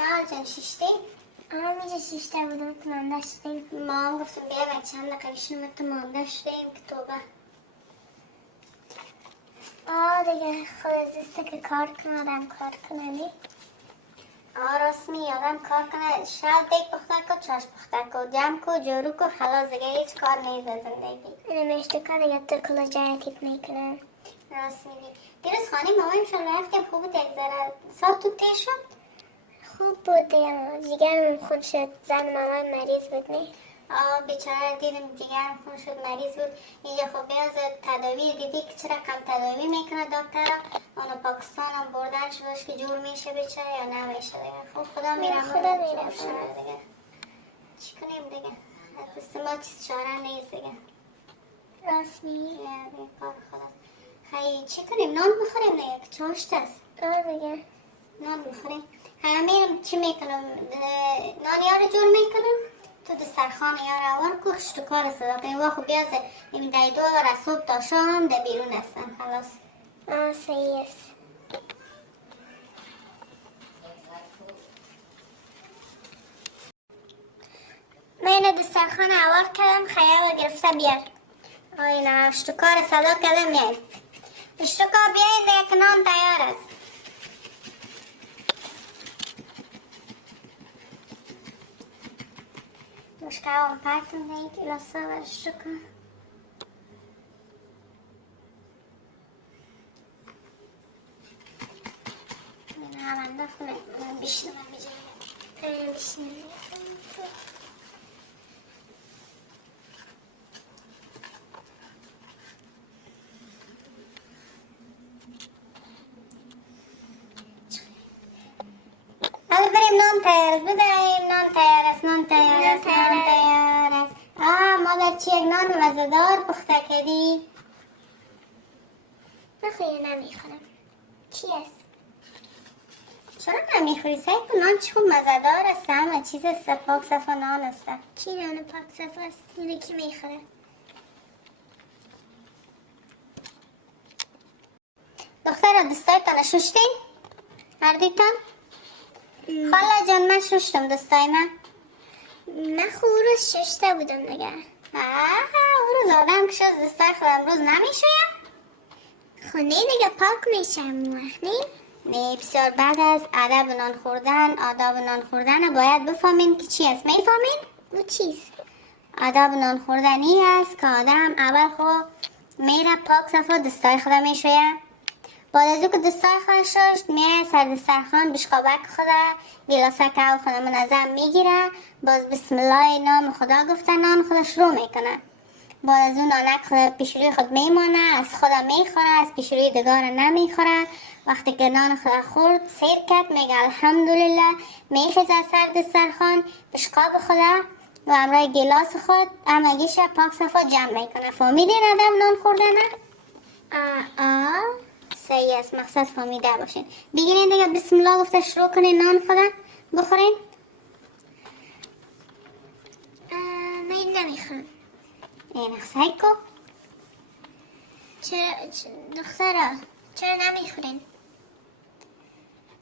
محال جان شیشته؟ همینجا شیشته بودم تو مانده شدیم. ما هم گفتم بیا و چند دقیقه بشینیم تو مانده شدیم که توبه. دیگه خود زیسته که کار کنه آدم کار کنه نی؟ راست می آدم کار کنه شاید دیگ پخته کو چاش پخته کو جمع کو جورو کو خلاص دیگه هیچ کار نیست در زندگی. اینه مشتو کار دیگه تو کلا جرکت میکنه. راست میگی. دیروز خانه مامایم شد رفتیم خوب بود یک ذره ساعت تو تیر شد. خوب بود دیگه جیگرم خون شد زن مامان مریض بود نی؟ بیچاره دیدم جگرم خون شد مریض بود. اینجا خب بیاز تداوی دیدی که چرا کم تداوی میکنه دکتر اونو پاکستان هم بردن شدش که جور میشه بیچاره یا نمیشه دیگه. خب خدا میرم خدا میرم دیگه چی کنیم دیگه از دست ما چیز چاره نیست دیگه. راست میگی؟ کار خلاص خیلی چی کنیم نان بخوریم دیگه که چاشت است. دیگه نان بخوریم میرم چی میکنم نان یارو جور میکنم تو دسترخوان یار آور کخش تو کار صدا کنیم واخو بیاز این دای دو را صبح تا شام ده بیرون هستن خلاص. صحیح است. من اینو دسترخوان آور کردم خیاب گرفته بیار. اینا اشتکار صدا کردم میاد اشتکار بیاین دیگه که نان تیار است. مشکل هم پرتون دیگه گلاسه و اشتکار این همانده خونه من بیشنم بیجایی بیشنم بریم نان تیار است بدهیم نان تیار است نان تیار است نان تیار است. مادر چی یک نان مزه‌دار پخته کردی؟ خیلی نمیخورم. چی است؟ چرا نمیخوری؟ سعی کن نان چی خوب مزه‌دار است همه چیز است پاک صفا نان است. چی نان پاک صفا است؟ اینو کی میخوره؟ دختر دستایتان ششتی؟ هر دیتان؟ خاله جان من ششتم دستای من روز ششته بودم دیگه. اون روز آدم که شد دستای خود امروز نمیشویم؟ خونه دیگه پاک میشم اون وقت نی؟ نه بسیار بعد از آداب نان خوردن باید بفهمین که چی است میفهمین؟ او چیست؟ آداب نان خوردنی است که آدم اول خود میره پاک صفا دستای خود میشوید. بعد از او که دستای خود شست میه سر دسترخوان بشقابک خدا گلاسه که خود منظم میگیره باز بسم الله نام خدا گفته نان خود شروع میکنه. بعد از اون نانک خود پیش روی خود میمانه از خدا میخوره از پیش روی دگار نمیخوره. وقتی که نان خود خورد سیر کرد میگه الحمدلله میخیزه سر دسترخوان بشقاب خدا و امرای گلاس خود همگیش پاک صفا جمع میکنه. فهمیدین آدم نان خوردنه؟ صحیح است مقصد فهمیده باشین. بگیرین دیگه بسم الله گفته شروع کنین نان خدا بخورین. من نمیخوام. این سعی کو چرا دخترا چرا نمیخورین؟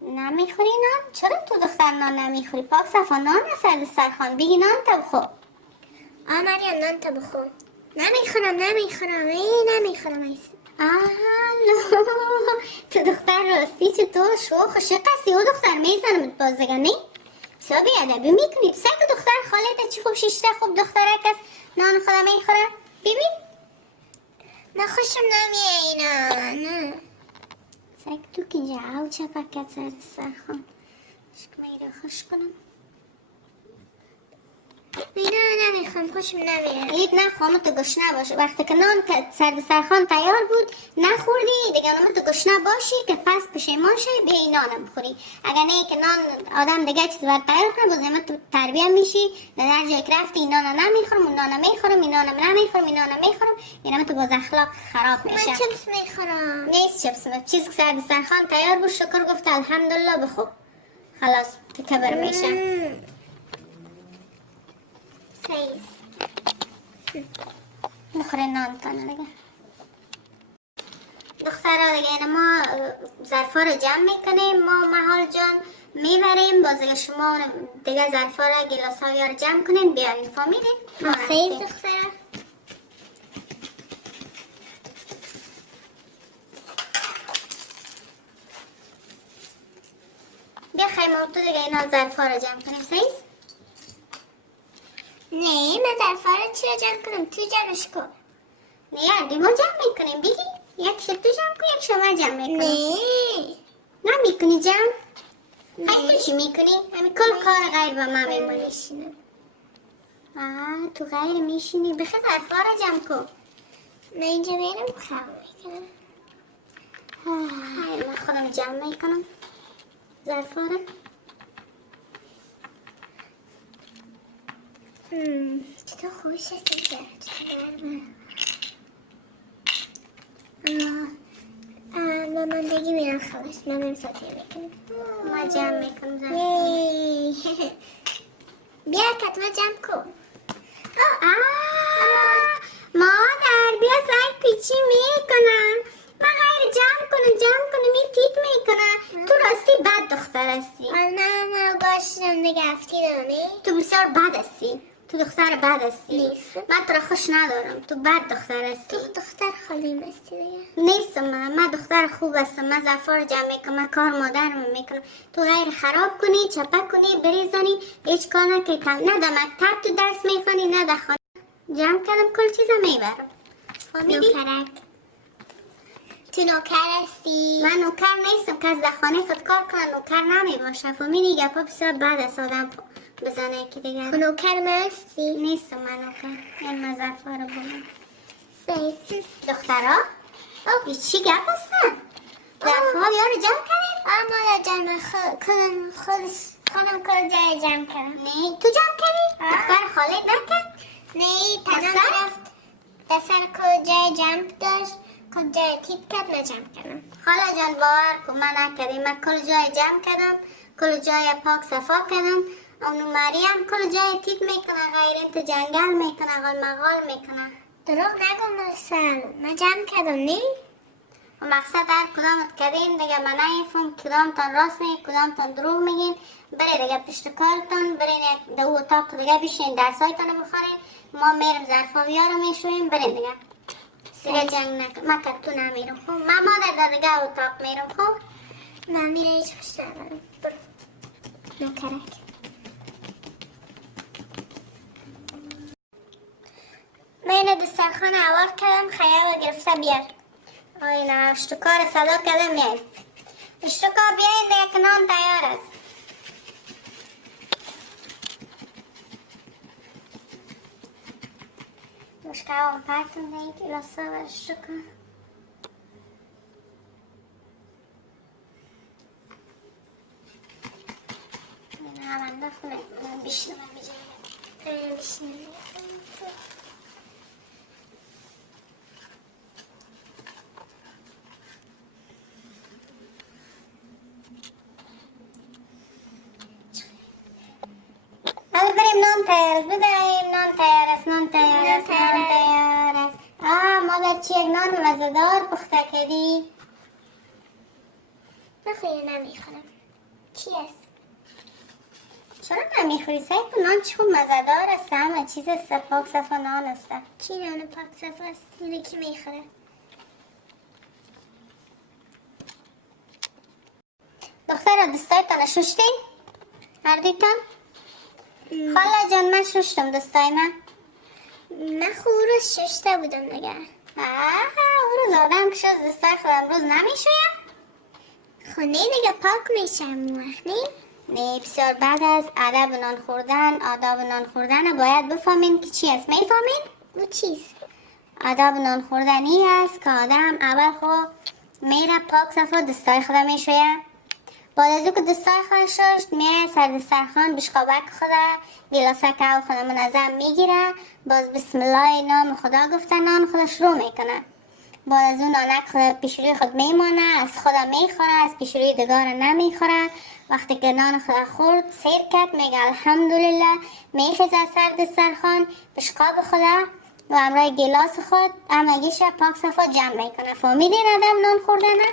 نمیخوری نان؟ چرا تو دختر نان نمیخوری؟ پاک صفا نان سر دسترخوان بگی نان تا بخور. مریم نان تا بخور. نمیخورم تو دختر راستی چطور شوخ شقصی او دختر میزنمت بازگانی بسیار بیادبی میکنی. سعی که دختر خالت چی خوب شیشته خوب دخترک است نان خدا میخوره ببین. من خوشم نمیه اینا نه. سعی که تو که اینجا او چپکت سر دسترخوان شک میره خوش کنم اینا نمیخوام خوشم نمیه. لیب نخوام تو گشنه باشه وقتی که نان سر دسترخوان تیار بود نخوردی دیگه نام تو گشنه باشی که پس پشیمان شی بیای نانم بخوری. اگر نه که نان آدم دیگه چیز بر تیار کنه باز تو تربیه میشی در جایی که رفتی این نان نمیخورم اون نان میخورم این نانم نمیخورم این نانم میخورم یعنی تو باز اخلاق خراب میشه. من چیپس میخورم. نیست چیپس چیز که سر دسترخوان تیار بود شکر گفت الحمدلله بخور خلاص تو کبر میشه. صحیح بخوره نان تانه دیگه دخترها دیگه ما ظرفا رو جمع میکنیم. ما محال جان میبریم. باز دیگه شما دیگه ظرفا را گلاسا ها رو جمع کنین بیارین. فهمیدین؟ سیز دخترم. بیا خیمه تو دیگه اینا ظرفا را جمع کنیم. سیز نه من ظرفا رو چرا جمع کنم؟ تو جمعش کن. نه دیگه ما جمع میکنیم. بگی یک تو جمع کن یک شما جمع میکنیم. نه نه میکنی جمع؟ نه. تو چی میکنی؟ همین کل کار غیر با ما میمونی. میشینم. تو غیر میشینی. بخی ظرفا را جمع کن. من اینجا میرم کار میکنم. من خودم جمع میکنم ظرفا را. چطور خوش هستی کرد؟ ماماندگی میرم خواهش. من من ساتی میکنم. ما جمع میکنم ظرفا. بیا کتما جمع کن. مادر بیا سعی پیچی میکنم. من غیر جمع کنم این تیت میکنم. تو راستی بد دختر هستی. من باشم دیگه افتیدم. تو بسیار بد هستی. تو دختر بد هستی. نیست. من تو را خوش ندارم. تو بد دختر هستی. تو دختر خالی مستی دیگه. نیستم. من دختر خوب هستم. من ظرفا رو جمع میکنم. من کار مادرم میکنم. تو غیر خراب کنی چپک کنی بریزنی هیچ کار نکنی. نه در مکتب تو درس میخوانی نه در خانه. جمع کردم کل چیزا میبرم. فهمیدی؟ نوکرک. تو نوکر هستی؟ من نوکر نیستم. کس در خانه خود کار کنه نوکر نمیباشه. فهمیدی؟ گپا بسیار بعد از آدم بزنه که دیگر نوکر من هستی؟ نیستم. من نوکر. این من ظرفا رو بودم. سیز. دخترها این چی گپ هستن؟ ظرفا ها رو جمع کردیم؟ مادر جمع خودم کل جای جمع کردم. نه تو جمع کردی؟ دختر خالد نکرد؟ نه تنم دستر؟ رفت دستر کل جای جمع داشت. کل جای تیپ کرد من جمع کردم. خاله جان باور کن من نکردیم. من کل جای جمع کردم. کل جای پاک صفا کردم. اونو مریم کل جای تیپ میکنه. غیر انت جنگل میکنه. غال مغال میکنه. دروغ نگو مرسل. من جمع کردم نه؟ و مقصد هر کدامت کردین دیگه من نیفهم کدامتان راست میگین کدامتان دروغ میگین. بری دیگه پشت کارتان برین یک دو اتاق دیگه بشین درسایتان بخورین. ما میرم ظرفا رو میشویم برین دیگه. دیگه جنگ نکن. من که تو نمیرم خب. من مادر در دیگه اتاق میرم خب. من میره هیچ خوش ندارم. برو نوکرک. من اینو دسترخوان عوار کردم. خیاب گرفته بیار. آی نه اشتکار صدا کردم میایم. اشتکار بیاین دیگه که نان تیار است. مشکل پرتون دیگه گلاسا و اشتکار. این همانده خونه بیشنم میجایم. حالا بریم نان تیار است. بدهیم نان تیار است. نان تیار است. نان تیار است. مادر چی یک نان مزه‌دار پخته کردی؟ من خیلی نمیخورم. چی است؟ چرا نمیخوری؟ سعی کن نان چی خوب مزه‌دار است. همه چیز است. پاک صفا نان است. چی نان پاک صفا است؟ اینو کی میخوره؟ دختر دستایتان ششتین؟ هر دیتان؟ خاله جان من ششتم دستای من. من خوب روز ششته بودم دیگه. او روز آدم که شد دستای خودم روز نمیشویم؟ خونه دیگه پاک میشم اون وقت نه؟ نه بسیار بعد از ادب نان خوردن آداب نان خوردن باید بفهمین که چی است. میفهمین؟ او چیز؟ آداب نان خوردنی است که آدم اول خود میره پاک صفا دستای خودم میشویم. بعد از او که دستای خود شست میه سر دسترخوان بشقابک خدا گلاسه که خدا منظم میگیره. باز بسم الله نام خدا گفته نان خدا شروع میکنه. بعد از اون نانک خدا پیشروی خود میمانه از خدا میخوره از پیشروی دگار نمیخوره. وقتی که نان خدا خورد سیر کرد میگه الحمدلله میخیزه سر دسترخوان بشقاب خدا و امرای گلاس خود همگیش پاک صفا جمع میکنه. فهمیدین آدم نان خوردنه؟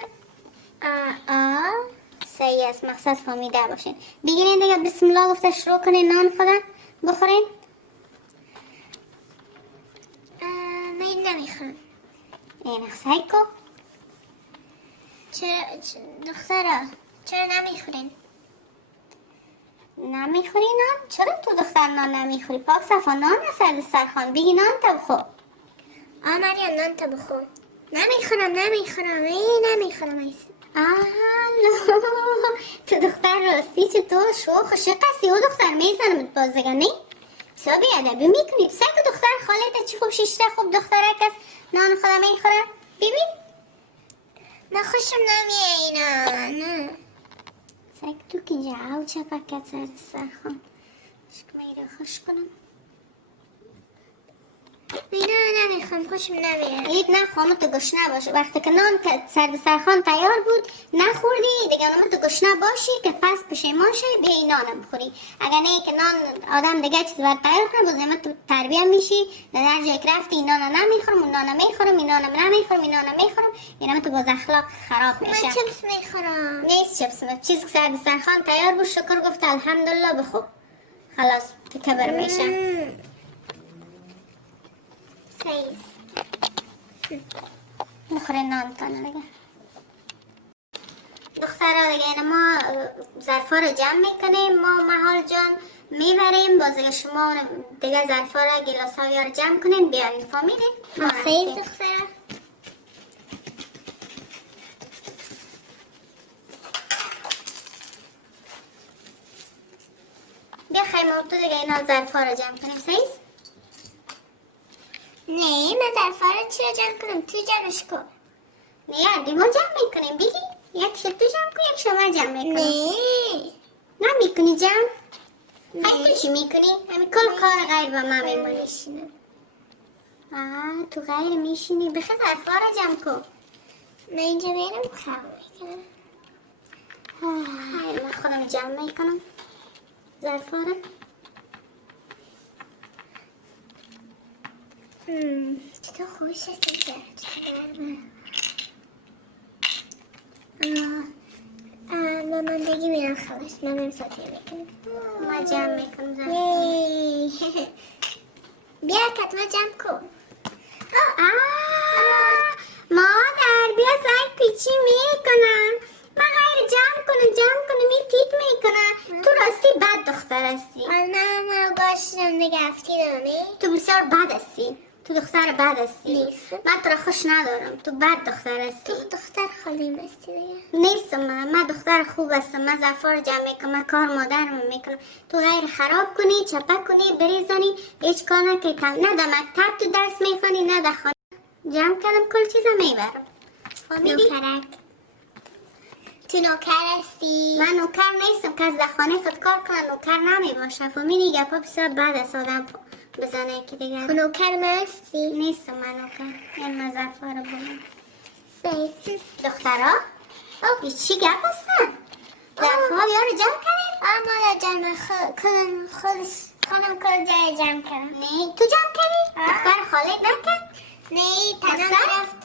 صحیح است، مقصد فهمیده باشین. بگیرین دیگه، بسم الله گفته شروع کنین نان خدا بخورین. من نمیخوام. این سعی کو. چرا دخترا چرا نمیخورین؟ نمیخوری نان؟ چرا تو دختر نان نمیخوری؟ پاک صفا نان سر دسترخوان، بگی نان تا بخور. مریم نان تا بخور. نمیخورم ایسا. تو دختر راستی چطور شوخ قصی او دختر میزنم بازگانی بسیار بیادبی میکنی. سعی که دختر خالت چی خوب شیشته خوب دختره کس نان خدا میخوره. ببین من خوشم نمیه اینا. نه سعی که تو که اینجا او چپکت سر دسترخوان میره خوش کنم. اینا نمیخوام، خوشم نمیاد. لیب نخوام تو گشنه باشه. وقتی که نان سر دسترخوان تیار بود نخوردی دیگه، نام تو گشنه باشی که پس پشیمان شی به نانم بخوری. اگر نه که نان آدم دیگه چیز بر تیار کنه بازم تو تربیت میشی. در جایی که رفتی این نان نمیخورم اون نان میخورم این نانم نمیخورم این نانم میخورم، یعنی تو باز اخلاق خراب میشه. من چیپس میخورم. نیست چیپس، چیزی که سر دسترخوان تیار بود شکر گفت الحمدلله بخور، خلاص تو کبر میشه. بخوره نان تانه دیگه. دخترها دیگه ما ظرفا رو جمع میکنیم. ما محال جان میبریم. باز دیگه شما دیگه ظرفا رو گلاس ها رو جمع کنین بیارین. فهمیدین؟ سیز دخترها بیا خیمه تو دیگه اینا ظرفا رو جمع کنیم. سیز؟ نه من ظرفا رو چرا جمع کنم؟ تو جمعش کن. نه ما جمع میکنیم. بگی یک شد تو جمع کن یک شما جمع میکنیم. نه میکنی جمع؟ تو چی میکنی؟ همین کل کار غیر با ما میمونی. تو غیر میشینی. بخی ظرفا رو جمع کن. من اینجا میرم خواهم میکنم. من خودم جمع میکنم ظرفا رو. چطور خوش هستی ماماندگی میرم خواهش. من من ساتی میکنم. ما جمع میکنم ظرفا. بیا کت ما جمع کن. مادر بیا سعی پیچی میکنم. من غیر جمع کنم این تیت میکنم. تو راستی بد دختر هستی. من گاشتم دیگه افتیدم. تو بسیار بد هستی. تو دختر بد هستی. نیست. من تو را خوش ندارم. تو بد دختر هستی. تو دختر خالیم هستی دیگه. نیستم. من دختر خوب هستم. من ظرفا رو جمع میکنم. من کار مادرم میکنم. تو غیر خراب کنی چپک کنی بریزنی هیچ کار نکنی. نه در مکتب تو درس میخوانی نه در خانه. جمع کردم کل چیزا میبرم. فهمیدی؟ نوکرک. تو نوکر هستی؟ من نوکر نیستم که از در خانه خود کار کنم. نوکر نمیباشم. فهمیدی؟ گپا بسیار بد است آدم بزنه که دیگر. نوکر من هستی؟ نیستم من نوکر. این من ظرفا رو بودم. سیز دخترها؟ چی گپ هستن؟ ظرفا بیا رو جمع کنیم؟ مادر جمع خودم کل جای جمع کردم. نه تو جمع کردی؟ دختر خالد نکرد؟ نه تنم رفت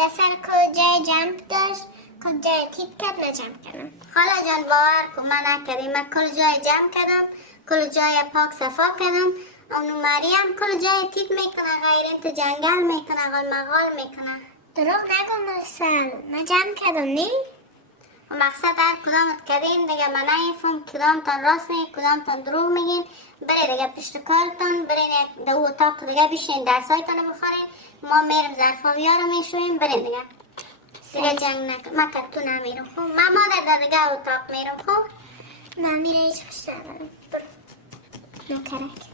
دستر کل جای جمع داشت. کل جای تیپ کرد من جمع کردم. خاله جان باور کن من نکردیم. من کل جای جمع کردم. کل جای پاک صفا کردم. اونو مریم کل جای تیپ میکنه. غیر انت جنگل میکنه. غال مغال میکنه. دروغ نگو مرسل. من جمع کردم نه؟ و مقصد هر کدامت کردین دیگه من نایفم کدامتان راست میگین کدامتان دروغ میگین. بره دیگه پشت کارتان برین دو اتاق دیگه بشین درسایتان بخورین. ما میرم ظرفاویا رو میشویم برین دیگه جنگ نکن. من که تو نمیرم خب. من مادر دیگه اتاق میرم خب. من میره هیچ خوش ندارم. برو نوکرک.